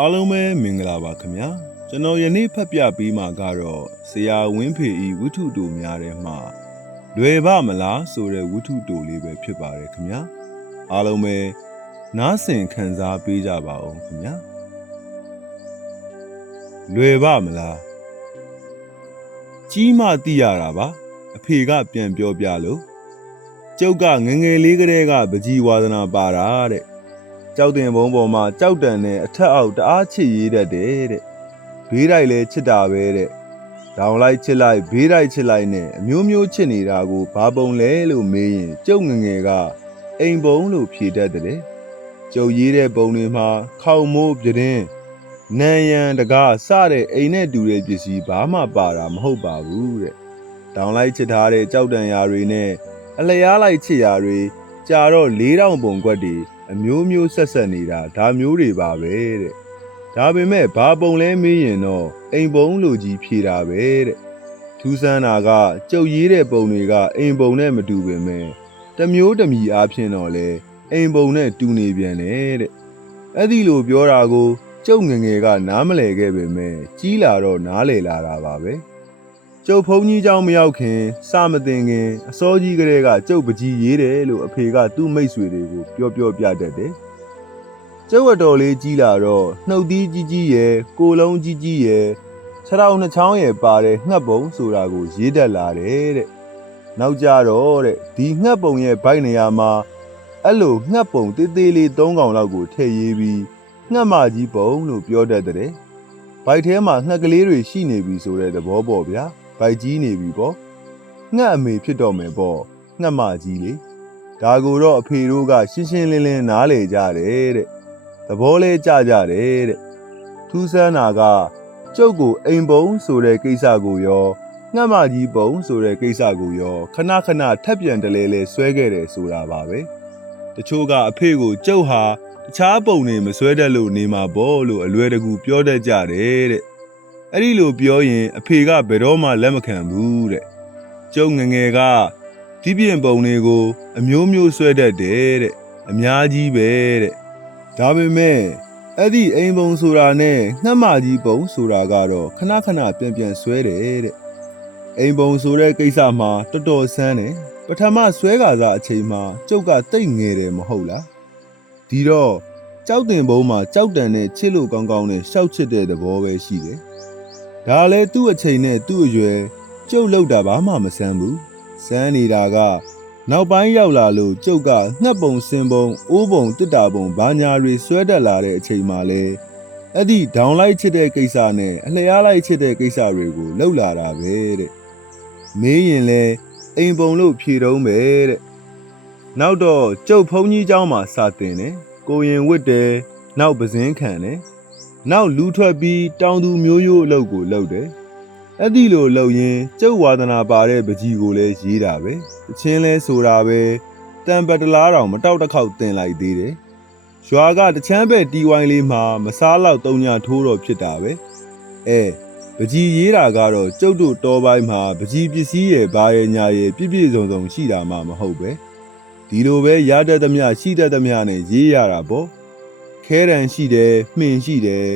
အားလုံးပဲမင်္ဂလာပါခင်ဗျာကျွန်တော်ယနေ့ဖတ်ပြပေးမှာကတော့ဆရာဝင်းဖေဤဝိထုတူများထဲမှာလွယ်ပါမလားဆိုတဲ့ဝိထုတူလေးပဲဖြစ်ပါတယ်ခင်ဗျာအားလုံးပဲနားဆင်ခံစားပေးကြပါအောင်ခင်ဗျာလွယ်ပါမလားကြီးမှသိရတာပါ အဖေကပြန်ပြောပြလို့ကျုပ်ကငယ်ငယ်လေးကတည်းကပကြီးဝါသနာပါတာတဲ့ ကြောက်တင်ဘုံပေါ်မှာကြောက်တန်နဲ့အထက်အောက်တအားချစ်ရေးတတ်တယ်တဲ့ဘေးတိုက်လဲချစ်တာပဲတဲ့ဒေါင်လိုက်ချစ်လိုက်ဘေးတိုက်ချစ်လိုက်နဲ့အမျိုးမျိုးချစ်နေတာကိုဘာပုံလဲလို့မေးရင်ကျုပ်ငယ်ငယ်ကအိမ်ပုံလို့ဖြေတတ်တယ်ကျုပ်ရေးတဲ့ပုံတွေမှာခေါင်မိုးပြတင်းနန်ရန်တကားစတဲ့အိမ်နဲ့တူတဲ့ပစ္စည်းဘာမှပါတာမဟုတ်ပါဘူးတဲ့ဒေါင်လိုက်ချစ်ထားတဲ့ကြောက်တန်ရာတွေနဲ့အလျားလိုက်ချစ်ရာတွေကြာတော့၄000ပုံကွက်တွေ အမျိုးမျိုးဆက်ဆက်နေတာဒါမျိုးတွေပါပဲတဲ့ဒါပေမဲ့ဘာပုံလဲမေးရင်တော့အိမ်ပုံလိုကြီးဖြေတာပဲတဲ့ထူးဆန်းတာကကြုတ်ရေးတဲ့ပုံတွေကအိမ်ပုံနဲ့မတူပင်မဲ့တစ်မျိုးတစ်မီအားဖြင့်တော့လေအိမ်ပုံနဲ့တူနေပြန်တယ်တဲ့အဲ့ဒီလိုပြောတာကိုကျုပ်ငယ်ငယ်ကနားမလည်ခဲ့ပေမဲ့ကြီးလာတော့နားလည်လာတာပါပဲ ကျုပ်ဖုန်းကြီးเจ้าမရောက်ခင်စမတင်ခင်အစောကြီးကလေးကကျုပ်ပကြီးရေးတယ်လို့အဖေကသူ့မိတ်ဆွေတွေကိုပြောပြောပြတတ်တယ်ကျုပ်အတော်လေးကြီးလာတော့နှုတ်သီးကြီးကြီးရယ်ကိုယ်လုံးကြီးကြီးရယ်ခြေထောက်နှချောင်းရယ်ပါတဲ့ငှက်ပုံဆိုတာကိုရေးတတ်လာတယ်တဲ့နောက်ကြတော့တဲ့ဒီငှက်ပုံရဲ့ဘိုက်နေရာမှာအဲ့လိုငှက်ပုံတေးသေးလေး၃កောင်လောက်ကိုထည့်ရေးပြီးငှက်မကြီးပုံလို့ပြောတတ်တဲ့ဘိုက်ထဲမှာငှက်ကလေးတွေရှိနေပြီဆိုတဲ့သဘောပေါ့ဗျာ ဘိုက်ကြီးနေပြီပေါ့ငှက်အမေဖြစ်တော့မယ်ပေါ့ငှက်မကြီးလေဒါကိုတော့အဖေတို့ကရှင်းရှင်းလင်းလင်းနားလေကြတယ်တဲ့သဘောလဲကြကြတယ်တဲ့ထူးဆန်းတာကကျုပ်ကိုအိမ်ပုံဆိုတဲ့ကိစ္စကိုရောငှက်မကြီးပုံဆိုတဲ့ကိစ္စကိုရောခဏခဏထပ်ပြန်တလဲလဲဆွဲခဲ့တယ်ဆိုတာပါပဲတချို့ကအဖေကိုကျုပ်ဟာတခြားပုံတွေမဆွဲတတ်လို့နေမှာပေါ့လို့အလွယ်တကူပြောတတ်ကြတယ်တဲ့ အဲ့ဒီလိုပြောရင်အဖေကဘယ်တော့မှလက်မခံဘူးတဲ့ကျုပ်ငယ်ငယ်ကဒီပြင်ပုံတွေကို အမျိုးမျိုးဆွဲတတ်တယ်တဲ့အများကြီးပဲတဲ့ဒါပေမဲ့အဲ့ဒီအိမ်ပုံဆိုတာနဲ့ငှက်မကြီးပုံဆိုတာကတော့ခဏခဏပြန်ပြန်ဆွဲတယ်တဲ့အိမ်ပုံဆိုတဲ့ကိစ္စမှာတော်တော်ဆန်းတယ်ပထမဆွဲကာစားအချိန်မှာကျုပ်ကတိတ်ငယ်တယ်မဟုတ်လားဒီတော့ကြောက်တင်ဘုံမှာကြောက်တန်နဲ့ချစ်လို့ကောင်းကောင်းနဲ့ရှောက်ချစ်တဲ့သဘောပဲရှိတယ် ဒါလည်းသူ့အချိန်နဲ့သူ့အရွယ်ကျုပ်လောက်တာဘာမှမဆန်းဘူးစမ်းနေတာကနောက်ပိုင်းရောက်လာလို့ကျုပ်ကငှက်ပုံစင်ပုံအိုးပုံတစ်တာပုံဘာညာတွေဆွဲတက်လာတဲ့အချိန်မှလဲအဲ့ဒီဒေါင်လိုက်ချစ်တဲ့ကိစ္စနဲ့အလျားလိုက်ချစ်တဲ့ကိစ္စတွေကိုလှုပ်လာတာပဲတဲ့မေးရင်လဲအိမ်ပုံလို့ဖြေတော့ပဲတဲ့နောက်တော့ကျုပ်ဖုန်းကြီးเจ้าမှာစာတင်တယ်ကိုရင်ဝတ်တယ်နောက်ပဇင်းခံတယ် နောက်လူထွက်ပြီးတောင်သူမျိုးရိုးအလုပ်ကိုလုပ်တယ်။အဲ့ဒီလိုလုပ်ရင်ကျုပ်ဝါဒနာပါတဲ့ပကြီးကိုလည်းရေးတာပဲ။တချင်းလဲဆိုတာပဲတန်ပတ်တလားတောင်မတောက်တစ်ခေါက်တင်လိုက်သေးတယ်။ရွာကတချမ်းပဲတီဝိုင်းလေးမှာမစားလောက်တုံညာထိုးတော့ဖြစ်တာပဲ။အဲပကြီးရေးတာကတော့ကျုပ်တို့တော်ပိုင်းမှာပကြီးပစ္စည်းရဲ့ဘာရဲ့ညာရဲ့ပြည့်ပြည့်စုံစုံရှိတာမှမဟုတ်ပဲ။ဒီလိုပဲရတတ်သမျှရှိတတ်သမျှနဲ့ရေးရတာပေါ့။ ခဲရန်ရှိတယ်မှင်ရှိတယ်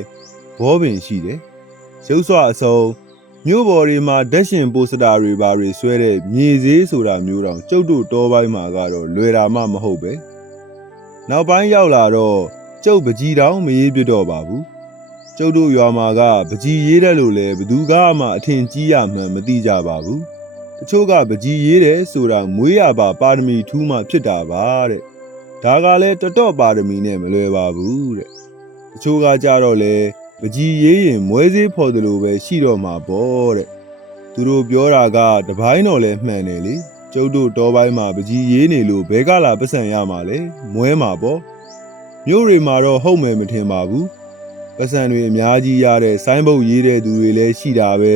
ဘောပင်ရှိတယ်ရုပ်စွအစုံမြို့ပေါ်တွေမှာဓာတ်ရှင်ပိုစတာတွေဘာတွေဆွဲတဲ့မြေဈေးဆိုတာမျိုးတောင်ကျုပ်တို့တောပိုင်းမှာကတော့လွယ်တာမှမဟုတ်ပဲနောက်ပိုင်းရောက်လာတော့ကျုပ်ပကြီးတောင်မရေးပြတော့ပါဘူးကျုပ်တို့ရွာမှာကပကြီးရေးတယ်လို့လဲဘသူကမှအထင်ကြီးရမှန်းမသိကြပါဘူးတချို့ကပကြီးရေးတယ်ဆိုတာမွေးရပါပါရမီထူးမှဖြစ်တာပါတဲ့ ဒါကလည်းတတော့ပါရမီနဲ့မလွယ်ပါဘူးတဲ့တချို့ကကြတော့လေပကြီးရေးရင်မွဲစေးဖော်တယ်လို့ပဲရှိတော့မှာပေါ့တဲ့သူတို့ပြောတာကတပိုင်းတော့လဲမှန်တယ်လေကျုပ်တို့တောပိုင်းမှာပကြီးရေးနေလို့ဘဲကလာပတ်စံရမှာလေမွဲမှာပေါ့မြို့တွေမှာတော့ဟုတ်မယ်မထင်ပါဘူးပတ်စံတွေအများကြီးရတဲ့ဆိုင်းဘုတ်ရေးတဲ့သူတွေလည်းရှိတာပဲ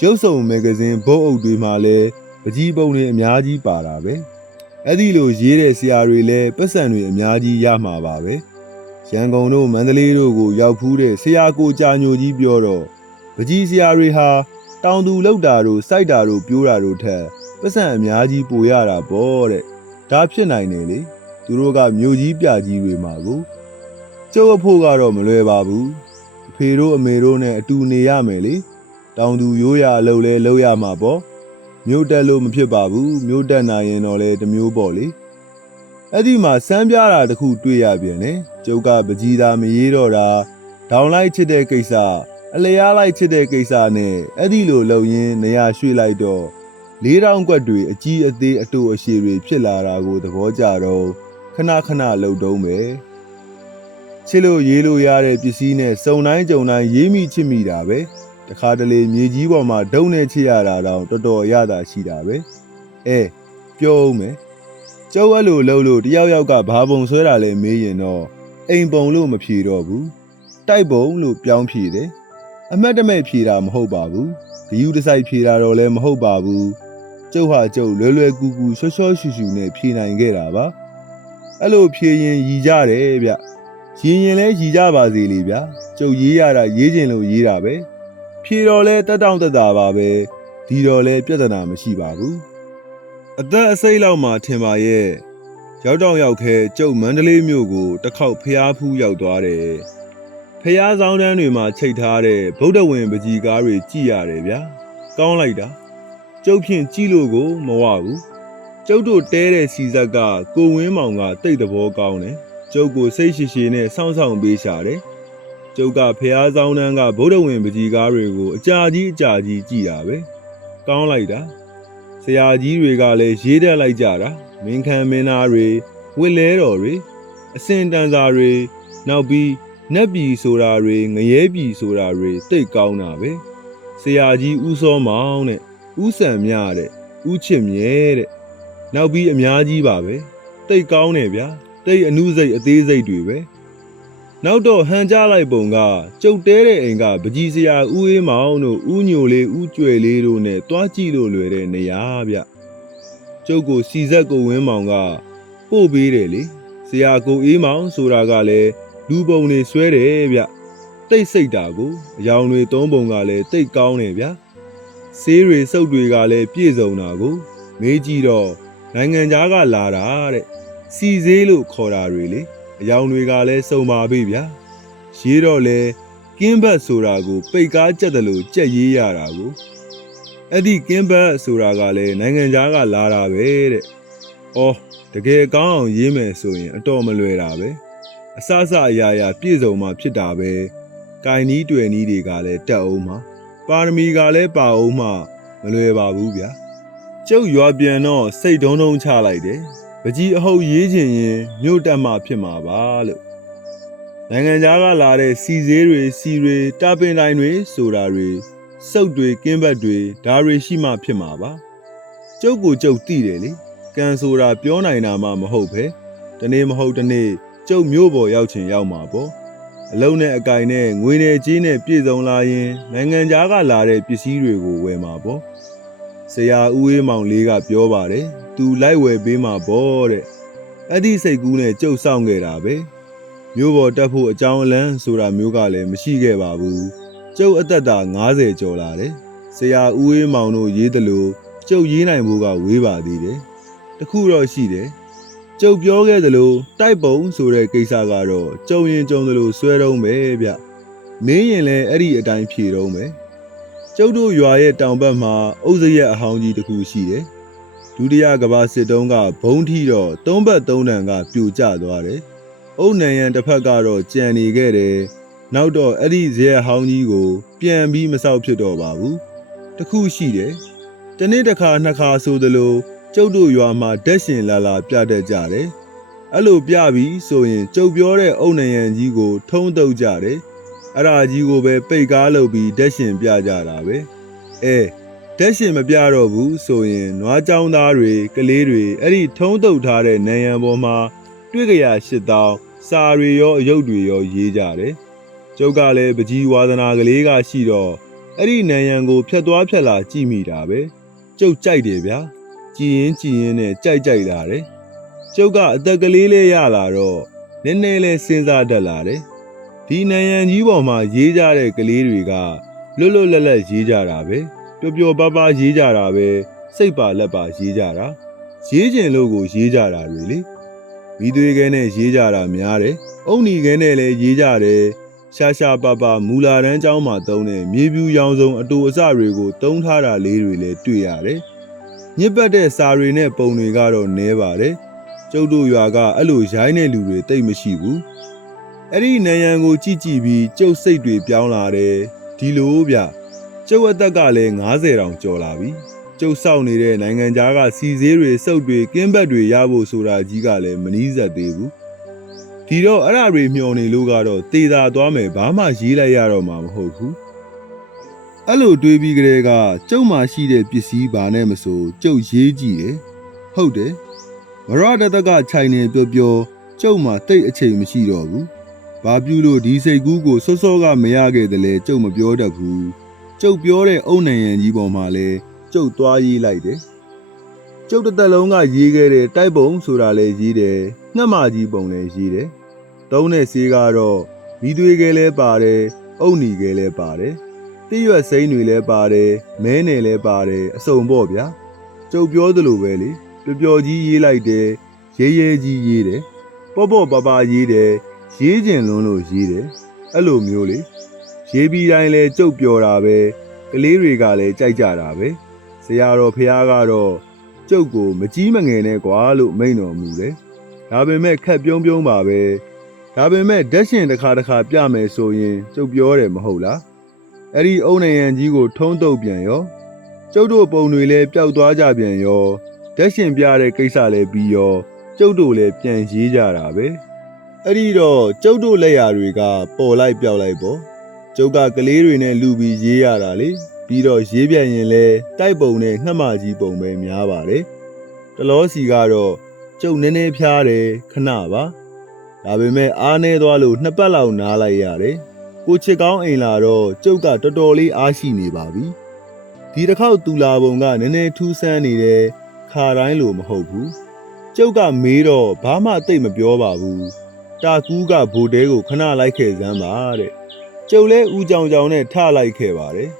ရုပ်စုံမဂ္ဂဇင်းဘုတ်အုပ်တွေမှာလည်းပကြီးပုံတွေအများကြီးပါတာပဲ အဲ့ဒီလိုရေးတဲ့ဆရာတွေလည်းပတ်စံတွေအများကြီးရမှာပါပဲရန်ကုန်တို့မန္တလေးတို့ကိုရောက်ဖူးတဲ့ဆရာကိုကြာညိုကြီးပြောတော့ပကြီးဆရာတွေဟာတောင်သူလောက်တာတို့စိုက်တာတို့ပြိုးတာတို့ထက်ပတ်စံအများကြီးပိုရတာပေါ့တဲ့ဒါဖြစ်နိုင်တယ်လေသူတို့ကမြို့ကြီးပြကြီးတွေမှာကိုကျုပ်အဖို့ကတော့မလွယ်ပါဘူးဖေတို့အမေတို့နဲ့အတူနေရမယ်လေတောင်သူရိုးရာအလုပ်လဲလုပ်ရမှာပေါ့ မြို့တက်လို့မဖြစ်ပါဘူးမြို့တက်နိုင်ရင်တော့လဲတစ်မျိုးပေါ့လေအဲ့ဒီမှာစမ်းပြတာတစ်ခုတွေ့ရပြန်တယ်ကျုပ်ကပကြီးသားမရေးတော့တာဒေါင်လိုက်ချစ်တဲ့ကိစ္စအလျားလိုက်ချစ်တဲ့ကိစ္စနဲ့အဲ့ဒီလိုလုပ်ရင်းနေရာရွှေ့လိုက်တော့လေးတောင်ကွက်တွေအကြီးအသေးအတူအရှိတွေဖြစ်လာတာကိုသဘောကျတော့ခဏခဏလှုပ်တုံးပဲချစ်လို့ရေးလို့ရတဲ့ပစ္စည်းနဲ့စုံတိုင်းကြုံတိုင်းရေးမိချစ်မိတာပဲ တခါတလေမြေကြီးပေါ်မှာဒုံနဲ့ချစ်ရတာတော့တော်တော်ရတာရှိတာပဲအဲပြောဦးမယ်ကျုပ်အဲ့လိုလှုပ်လို့တယောက်ယောက်ကဘာပုံဆွဲတာလဲမေးရင်တော့အိမ်ပုံလို့မဖြေတော့ဘူးတိုက်ပုံလို့ပြောင်းဖြေတယ်အမတ်တမဲ့ဖြေတာမဟုတ်ပါဘူးဂယူတစိုက်ဖြေတာတော့လည်းမဟုတ်ပါဘူးကျုပ်ဟာကျုပ်လွယ်လွယ်ကူကူရှော့ရှော့ရှူရှူနဲ့ဖြေနိုင်ခဲ့တာပါအဲ့လိုဖြေရင်ရည်ကြတယ်ဗျရင်ရင်လဲရည်ကြပါစေလေဗျာကျုပ်ရေးရတာရေးကျင်လို့ရေးတာပဲ ဖြေတော်လဲတက်တောင့်တက်တာပါပဲဒီတော်လဲပြဿနာမရှိပါဘူးအသက်အစိတ်လောက်မှထင်ပါရဲ့ရောက်တော့ရောက်ခဲကျုပ်မန္တလေးမြို့ကိုတစ်ခေါက်ဖျားဖူးရောက်သွားတယ်ဖျားဆောင်တန်းတွေမှာချိတ်ထားတဲ့ဗုဒ္ဓဝင်ပကြီးကားတွေကြည်ရတယ်ဗျာကောင်းလိုက်တာကျုပ်ဖြင့်ကြည်လို့ကိုမဝဘူးကျုပ်တို့တဲတဲ့စီဇက်ကကိုဝင်းမောင်ကတိတ်သဘောကောင်းတယ်ကျုပ်ကိုစိတ်ရှိရှိနဲ့စောင့်ဆောင်ပေးရှာတယ်။ ကျုပ်ကဖះဆောင်တန်းကဗုဒ္ဓဝင်ပကြီးကားတွေကိုအကြာကြီးအကြာကြီးကြည်တာပဲ။ကောင်းလိုက်တာ။ဆရာကြီးတွေကလည်းရေးတက်လိုက်ကြတာ။မင်းခံမင်းသားတွေဝစ်လဲတော်တွေအစင်တန်စာတွေနောက်ပြီးနက်ပြီဆိုတာတွေငရဲပြီဆိုတာတွေတိတ်ကောင်းတာပဲ။ဆရာကြီးဦးစောမောင်တဲ့ဦးစံမြတဲ့ဦးချစ်မြဲတဲ့နောက်ပြီးအများကြီးပါပဲ။တိတ်ကောင်းတယ်ဗျာ။တိတ်အနုစိတ်အသေးစိတ်တွေပဲ နောက်တော့ဟန်ကြလိုက်ပုံကကျုပ်တဲတဲ့အိမ်ကပကြီးစရာဦးအေးမောင်တို့ဦးညိုလေးဦးကျွယ်လေးတို့နဲ့တွားကြည့်လို့လွယ်တဲ့နေရာဗျကျုပ်ကိုစီဆက်ကိုဝင်းမောင်ကပို့ပေးတယ်လေစရာကိုအေးမောင်ဆိုတာကလည်းလူပုံနေဆွဲတယ်ဗျတိတ်စိတ်တာကိုအယောင်တွေသုံးပုံကလည်းတိတ်ကောင်းတယ်ဗျဆေးတွေစုပ်တွေကလည်းပြည့်စုံတာကိုမေးကြည့်တော့နိုင်ငံသားကလာတာတဲ့စီစေးလို့ခေါ်တာတွေလေ အယောင်တွေကလည်းစုံပါပြီဗျာရေးတော့လေကင်းဘတ်ဆိုတာကိုပိတ်ကားကြက်တယ်လို့ကြက်ရေးရတာကိုအဲ့ဒီကင်းဘတ်ဆိုတာကလည်းနိုင်ငံသားကလာတာပဲတဲ့။အော်တကယ်ကောင်းအောင်ရေးမယ်ဆိုရင် အတော်မလွယ်တာပဲ။အစအစအရာရာပြည့်စုံမှဖြစ်တာပဲ။ကိုင်နီးတွေ့နီးတွေကလည်းတက်အောင်မှပါရမီကလည်းပါအောင်မှမလွယ်ပါဘူးဗျာ။ကျုပ်ရွာပြန်တော့စိတ်ဒုံဒုံချလိုက်တယ်။ ပကြီးအဟုတ်ရေးခြင်းရင်မြို့တက်မှဖြစ်မှာပါလို့နိုင်ငံသားကလာတဲ့စီစည်းတွေစီတွေတာပင်တိုင်းတွေဆိုတာတွေစုပ်တွေကင်းဘတ်တွေဒါတွေရှိမှဖြစ်မှာပါကျုပ်ကိုကျုပ်သိတယ်လေကံဆိုတာပြောနိုင်တာမှမဟုတ်ပဲတနေ့မဟုတ်တနေ့ကျုပ်မြို့ပေါ်ရောက်ချင်ရောက်မှာပေါ့အလုံးနဲ့အကင်နဲ့ငွေနဲ့ကြီးနဲ့ပြည့်စုံလာရင်နိုင်ငံသားကလာတဲ့ပစ္စည်းတွေကိုဝယ်မှာပေါ့ဆရာဦးအေးမောင်လေးကပြောပါတယ်။ "तू လိုက်ဝယ်ပေးမှာပေါ့တဲ့။အဲ့ဒီစိတ်ကူးနဲ့ကြုတ်ဆောင်ခဲ့တာပဲ။မျိုးပေါ်တက်ဖို့အကြောင်းအလန်းဆိုတာမျိုးကလည်းမရှိခဲ့ပါဘူး။ကျုပ်အသက်တာ90ကျော်လာတယ်။ဆရာဦးအေးမောင်တို့ရေးတယ်လို့ကျုပ်ရေးနိုင်ဖို့ကဝေးပါသေးတယ်။တခုတော့ရှိတယ်။ကျုပ်ပြောခဲ့သလိုတိုက်ပုံဆိုတဲ့ကိစ္စကတော့ကြုံရင်ကြုံသလိုဆွဲတော့ပဲဗျ။မင်းရင်လည်းအဲ့ဒီအတိုင်းဖြေတော့မယ်။ကျုပ်တို့ရွာရဲ့တောင်ဘက်မှာအုတ်စရက်အဟောင်းကြီးတစ်ခုရှိတယ်။ ဒုတိယကမ္ဘာစစ်တုံးကဘုံထီတော့သုံးဘက်သုံးတန်ကပြိုကျသွားတယ်။အုတ်နံရံတစ်ဖက်ကတော့ကြံနေခဲ့တယ်။နောက်တော့အဲ့ဒီဇရက်ဟောင်းကြီးကို ပြန်ပြီးမဆောက်ဖြစ်တော့ပါဘူး။တစ်ခုရှိတယ်။တစ်နေ့တစ်ခါနှစ်ခါဆိုသလိုကျုပ်တို့ရွာမှာဓာတ်ရှင်လာလာပြတတ်ကြတယ်။အဲ့လိုပြပြီးဆိုရင်ကျုပ်ပြောတဲ့အုတ်နံရံကြီးကို ထုံးတုပ်ကြတယ်။အဲ့ဒါကြီးကိုပဲပိတ်ကားလုပ်ပြီးဓာတ်ရှင်ပြကြတာပဲအဲ ဓာတ်ရှင်မပြတော့ဘူးဆိုရင်နွားကြောင်းသားတွေကလေးတွေအဲ့ဒီထုံးတုပ်ထားတဲ့နံရံပေါ်မှာတွေ့ကြရရှစ်တောင်းစာတွေရောအယုတ်တွေရောရေးကြတယ်ကျုပ်ကလည်းပကြီးဝါသနာကလေးကရှိတော့အဲ့ဒီနံရံကိုဖြတ်သွားဖြတ်လာကြည့်မိတာပဲကျုပ်ကြိုက်တယ်ဗျာကြည်ရင်ကြည်ရင်နဲ့ကြိုက်ကြိုက်လာတယ်ကျုပ်ကအသက်ကလေးလေးရလာတော့နည်းနည်းလေးစဉ်းစားတတ်လာတယ်ဒီနံရံကြီးပေါ်မှာရေးကြတဲ့ကလေးတွေကလွတ်လွတ်လပ်လပ်ရေးကြတာပဲ ပျော်ပျော်ပါးပါးရေးကြတာပဲစိတ်ပါလက်ပါရေးကြတာရေးကျင်လို့ကိုရေးကြတာတွေလေမိသွေးခဲနဲ့ရေးကြတာများတယ်အုံနီခဲနဲ့လည်းရေးကြတယ်ရရှာရှာပါပါမူလာတန်းကျောင်းမှာတုံးတဲ့မြေပြူရောင်စုံအတူအစတွေကိုတုံးထားတာလေးတွေလည်းတွေ့ရတယ်။ညစ်ပတ်တဲ့စာတွေနဲ့ပုံတွေကတော့နည်းပါတယ်။ကျုပ်တို့ရွာကအဲ့လိုရိုင်းတဲ့လူတွေတိတ်မရှိဘူး။အဲ့ဒီနယံကိုကြည့်ကြည့်ပြီးကျုပ်စိတ်တွေပြောင်းလာတယ်ဒီလိုဗျ ကျုပ်အသက်ကလည်း90တောင်ကျော်လာပြီ။ကျုပ်စောင့်နေတဲ့နိုင်ငံသားကစီစည်းတွေစုပ်တွေကင်းဘက်တွေရဖို့ဆိုတာကြီးကလည်းမနီးစပ်သေးဘူး။ဒီတော့အဲ့ဒါတွေမျောနေလို့ကတော့တေသာသွားမယ်ဘာမှရေးလိုက်ရတော့မှာမဟုတ်ဘူး။အဲ့လိုတွေးပြီးကလေးကကျုပ်မှရှိတဲ့ပစ္စည်းဘာနဲ့မဆိုကျုပ်ရေးကြည့်တယ်။ဟုတ်တယ်။မရတတကခြိုင်နေပျော်ပျော်ကျုပ်မှတိတ်အချိန်မရှိတော့ဘူး။ဘာပြုလို့ဒီစိတ်ကူးကိုစောစောကမရခဲ့တယ်လဲကျုပ်မပြောတတ်ဘူး။ ကျုပ်ပြောတဲ့အုံနိုင်ရန်ကြီးပေါ်မှာလဲကျုပ်သွားရေးလိုက်တယ်။ကျုပ်တစ်သက်လုံးကရေးခဲ့တဲ့တိုက်ပုံဆိုတာလဲရေးတယ်။ငှက်မကြီးပုံလဲရေးတယ်။သုံးတဲ့ဆေးကတော့မိသွေးကလေးပါတယ်။အုံနီကလေးပါတယ်။တိရွက်စိမ့်တွေလဲပါတယ်။မဲနယ်လဲပါတယ်။အစုံပေါ့ဗျာ။ကျုပ်ပြောသလိုပဲလေ။ပျော်ပျော်ကြီးရေးလိုက်တယ်။ရဲရဲကြီးရေးတယ်။ပေါ့ပေါ့ပါပါရေးတယ်။ရေးကျင်လွန်းလို့ရေးတယ်။အဲ့လိုမျိုးလေ။ ရေးပြီးတိုင်းလဲကျုပ်ပြောတာပဲ။ကလေးတွေကလည်းကြိုက်ကြတာပဲ။ဆရာတော်ဖះကတော့ကျုပ်ကိုမကြီးမငယ်နဲ့ကွာလို့မိန့်တော်မူတယ်။ဒါပေမဲ့ခက်ပြုံးပြုံးပါပဲ။ဒါပေမဲ့ဓာတ်ရှင်တစ်ခါတစ်ခါပြမယ်ဆိုရင်ကျုပ်ပြောတယ်မဟုတ်လား။အဲ့ဒီအုံနယံကြီးကိုထုံးတုပ်ပြန်ရော။ကျုပ်တို့ပုံတွေလည်းပျောက်သွားကြပြန်ရော။ဓာတ်ရှင်ပြတဲ့ကိစ္စလည်းပြီးရောကျုပ်တို့လည်းပြန်ရေးကြတာပဲ။အဲ့ဒီတော့ကျုပ်တို့လက်ရာတွေကပေါ်လိုက်ပျောက်လိုက်ပေါ့။ ကျုပ်ကကလေးတွေနဲ့လူပြီးရေးရတာလေ။ပြီးတော့ရေးပြရင်လဲတိုက်ပုံနဲ့ငှက်မကြီးပုံပဲများပါတယ်။တလောစီကတော့ကျုပ်နည်းနည်းဖျားတယ်ခဏပါ။ဒါပေမဲ့အားနေသွားလို့နှစ်ပတ်လောက်နားလိုက်ရတယ်။ကိုချစ်ကောင်းအိမ်လာတော့ကျုပ်ကတော်တော်လေးအားရှိနေပါပြီ။ဒီတစ်ခေါက်တူလာပုံကနည်းနည်းထူးဆန်းနေတယ်ခါတိုင်းလိုမဟုတ်ဘူး။ကျုပ်ကမေးတော့ဘာမှအသိမပြောပါဘူး။တာကူးကဘိုတဲကိုခဏလိုက်ခဲ့စမ်းပါတဲ့။ ကျုပ်လဲဦးကြောင်ကြောင်နဲ့ထလိုက်ခဲ့ပါတယ်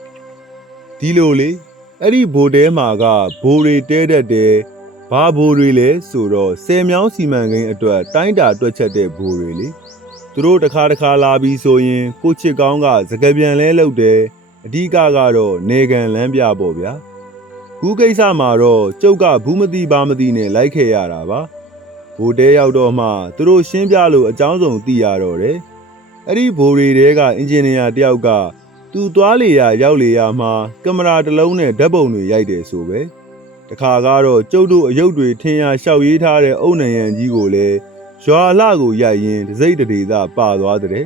။ဒီလိုလေအဲ့ဒီဘိုတဲမှာကဘိုတွေတဲတတ်တယ်ဘာဘိုတွေလဲဆိုတော့ဆယ်မြောင်းစီမံကိန်းအတွက်တိုင်းတာတွက်ချက်တဲ့ဘိုတွေလေသူတို့တစ်ခါတစ်ခါလာပြီးဆိုရင် ကိုချစ်ကောင်းကစကပြန်လဲလုပ်တယ်အဓိကကတော့နေကန်လမ်းပြပေါ့ဗျာခုကိစ္စမှာတော့ကျုပ်ကဘူးမသိပါမသိနဲ့လိုက်ခဲ့ရတာပါဘိုတဲရောက်တော့မှသူတို့ရှင်းပြလို့အကြောင်းစုံသိရတော့တယ် အဲ့ဒီဘိုတွေတဲကအင်ဂျင်နီယာတယောက်ကသူသွားလေရရောက်လေရမှာကင်မရာတစ်လုံးနဲ့ဓာတ်ပုံတွေရိုက်တယ်ဆိုပဲတခါကတော့ကျုပ်တို့အယုတ်တွေထင်ရရှောက်ရေးထားတဲ့အုံနံရံကြီးကိုလည်းရွာလကိုရိုက်ရင်တစိမ့်တဒေသာပါသွားတဲ့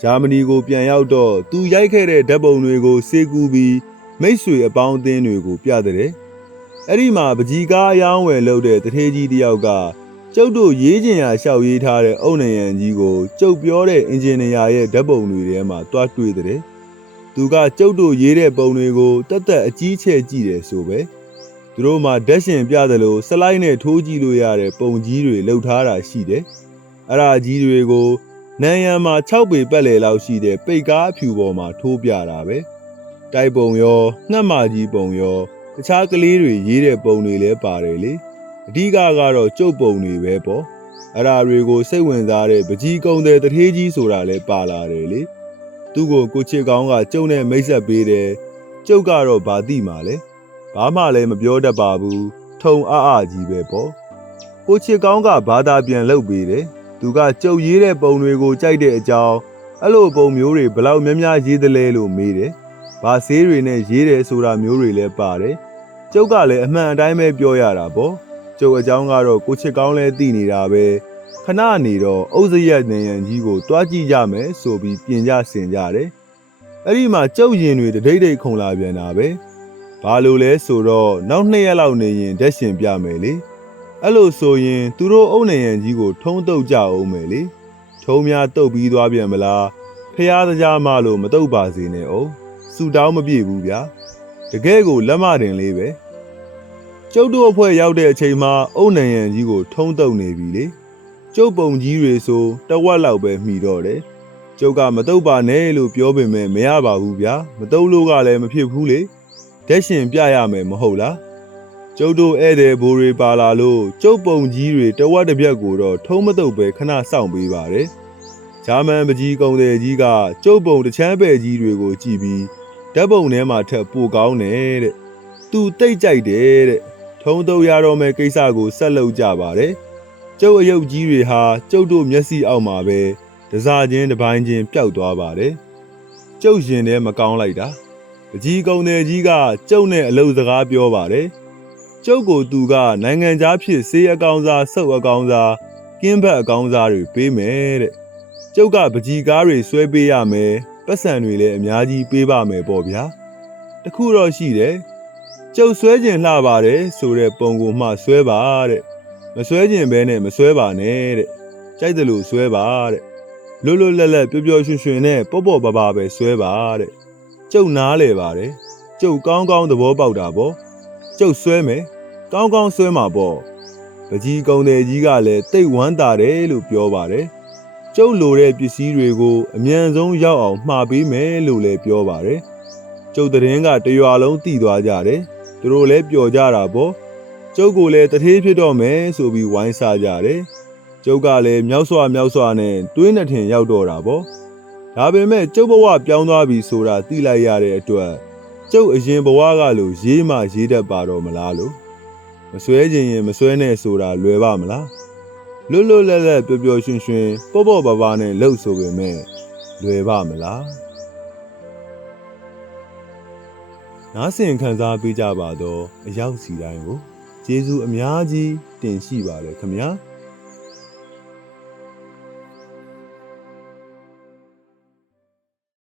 ဂျာမနီကိုပြန်ရောက်တော့သူရိုက်ခဲ့တဲ့ဓာတ်ပုံတွေကိုစေကူပြီးမိတ်ဆွေအပေါင်းအသင်းတွေကိုပြတဲ့အဲ့ဒီမှာပကြီးကားအယောင်းဝယ်လုပ်တဲ့တထေးကြီးတယောက်က ကျုပ်တို့ရေးကျင်ရရှောက်ရေးထားတဲ့အုံနံရံကြီးကိုကျုပ်ပြောတဲ့အင်ဂျင်နီယာရဲ့ဓာတ်ပုံတွေထဲမှာတွားတွေ့တဲ့သူကကျုပ်တို့ရေးတဲ့ပုံတွေကိုတက်တက်အကြီးကျယ်ကြည့်တယ်ဆိုပဲသူတို့မှဓာတ်ရှင်ပြတယ်လို့စလိုက်နဲ့ထိုးကြည့်လို့ရတဲ့ပုံကြီးတွေလှုပ်ထားတာရှိတယ်အဲ့ဒါကြီးတွေကိုနန်းရံမှာ6ပေပတ်လည်လောက်ရှိတဲ့ပိတ်ကားအဖြူပေါ်မှာထိုးပြတာပဲတိုက်ပုံရောငှက်မကြီးပုံရောတခြားကလေးတွေရေးတဲ့ပုံတွေလည်းပါတယ်လေ အဓိကကတော့ကျုပ်ပုံတွေပဲပေါ့အဲ့ဒါတွေကိုစိတ်ဝင်စားတဲ့ပကြီးကုံတဲ့တထေးကြီးဆိုတာလည်းပါလာတယ်လေသူ့ကိုကိုချစ်ကောင်းကကျုံနဲ့မိတ်ဆက်ပေးတယ်ကျုပ်ကတော့ဗာတိမာလဲဘာမှလည်းမပြောတတ်ပါဘူးထုံအားအားကြီးပဲပေါ့ကိုချစ်ကောင်းကဘာသာပြန်လုပ်ပေးတယ်သူကကြုတ်ရေးတဲ့ပုံတွေကိုကြိုက်တဲ့အကြောင်းအဲ့လိုပုံမျိုးတွေဘလောက်များများရေးသလဲလို့မေးတယ်ဘာဆေးတွေနဲ့ရေးတယ်ဆိုတာမျိုးတွေလည်းပါတယ်ကျုပ်ကလည်းအမှန်အတိုင်းပဲပြောရတာပေါ့ ကျုပ်အကြောင်းကတော့ကိုချစ်ကောင်းလဲသိနေတာပဲခဏနေတော့အုပ်စရက်နေရန်ကြီးကိုတွားကြည့်ကြမယ်ဆိုပြီးပြင်ကြဆင်ကြတယ်အဲ့ဒီမှာကျုပ်ရင်တွေတဒိတ်ဒိတ်ခုံလာပြန်တာပဲဘာလို့လဲဆိုတော့နောက်နှစ်ရက်လောက်နေရင်ဓာတ်ရှင်ပြမယ်လေအဲ့လိုဆိုရင်သူတို့အုပ်နေရန်ကြီးကို ထုံးတုပ်ကြအောင်မယ်လေထုံးများတုပ်ပြီးသွားပြန်မလားဖះသကြားမလို့မတုပ်ပါစေနဲ့အောင်စူတောင်းမပြေဘူးဗျာတကယ်ကိုလက်မတင်လေးပဲ ကျုပ်တို့အဖွဲ့ရောက်တဲ့အချိန်မှာအုပ်နေရန်ကြီးကို ထုံးတုပ်နေပြီလေကျုပ်ပုံကြီးတွေဆိုတဝက်လောက်ပဲမှီတော့တယ်ကျုပ်ကမတုပ်ပါနဲ့လို့ပြောပေမဲ့မရပါဘူးဗျာမတုပ်လို့ကလည်းမဖြစ်ဘူးလေဓာတ်ရှင်ပြရမယ်မဟုတ်လားကျုပ်တို့ဧည့်သည်ဘိုးတွေပါလာလို့ကျုပ်ပုံကြီးတွေတဝက်တစ်ပြက်ကိုတော့ထုံးမတုပ်ပဲခဏစောင့်ပေးပါတယ်ဂျာမန်ပကြီးကုံတယ်ကြီးကကျုပ်ပုံတချမ်းပဲ့ကြီးတွေကိုကြည့်ပြီးဓာတ်ပုံထဲမှာထက်ပိုကောင်းတယ်တဲ့သူတိတ်ကြိုက်တယ်တဲ့ ထုံတုံရတော့မဲ့ကိစ္စကိုဆက်လုပ်ကြပါတယ်ကျုပ်အယုတ်ကြီးတွေဟာကျုပ်တို့မျက်စိအောက်မှာပဲတစားချင်းတစ်ပိုင်းချင်းပျောက်သွားပါတယ်ကျုပ်ရင်ထဲမကောင်းလိုက်တာပကြီးကုံတယ်ကြီးကကျုပ်နဲ့အလုပ်စကားပြောပါတယ်ကျုပ်ကိုသူကနိုင်ငံခြားဖြစ်စေးအကောင်စားစုပ်အကောင်စားကင်းဘက်အကောင်စားတွေပေးမယ်တဲ့ကျုပ်ကပကြီးကားတွေဆွဲပေးရမယ်ပတ်စံတွေလည်းအများကြီးပေးပါမယ်ပေါ့ဗျာတခုတော့ရှိတယ် ကျုပ်ဆွဲကျင်လှပါတယ်ဆိုတဲ့ပုံကိုမှဆွဲပါတဲ့မဆွဲကျင်ဘဲနဲ့မဆွဲပါနဲ့တဲ့ကြိုက်တယ်လို့ဆွဲပါတဲ့လွတ်လွတ်လပ်လပ်ပျော်ပျော်ရွှင်ရွှင်နဲ့ပေါ့ပေါ့ပါပါပဲဆွဲပါတဲ့ကျုပ်နားလေပါတယ်ကျုပ်ကောင်းကောင်းသဘောပေါက်တာပေါ့ကျုပ်ဆွဲမယ်ကောင်းကောင်းဆွဲမှာပေါ့ပကြီးကုံတယ်ကြီးကလည်းတိတ်ဝမ်းတာတယ်လို့ပြောပါတယ်ကျုပ်လိုတဲ့ပစ္စည်းတွေကိုအမြန်ဆုံးရောက်အောင်မှာပေးမယ်လို့လည်းပြောပါတယ်။ကျုပ်သတင်းကတရွာလုံးတည်သွားကြတယ်။ သူတို့လည်းပျော်ကြတာပေါ့။ကျုပ်ကိုလည်းတထေးဖြစ်တော့မယ်ဆိုပြီးဝိုင်းစားကြတယ်။ကျုပ်ကလည်းမြောက်စွာမြောက်စွာနဲ့တွေးနှထင်ရောက်တော့တာပေါ့။ဒါပေမဲ့ကျုပ်ဘဝပြောင်းသွားပြီဆိုတာသိလိုက်ရတဲ့အတွက်ကျုပ်အရင်ဘဝကလိုရေးမှရေးတတ်ပါတော့မလားလို့မစွဲခြင်းရင်မစွဲနဲ့ဆိုတာလွယ်ပါမလား။လွတ်လွတ်လပ်လပ်ပျော်ပျော်ရွှင်ရွှင်ပေါ့ပေါ့ပါပါနဲ့လှုပ်ဆိုပေမဲ့လွယ်ပါမလား နားဆင်ခံစားပေးကြပါတော့အရောက်စီတိုင်းကိုကျေးဇူးအများကြီးတင်ရှိပါတယ်ခင်ဗျာ။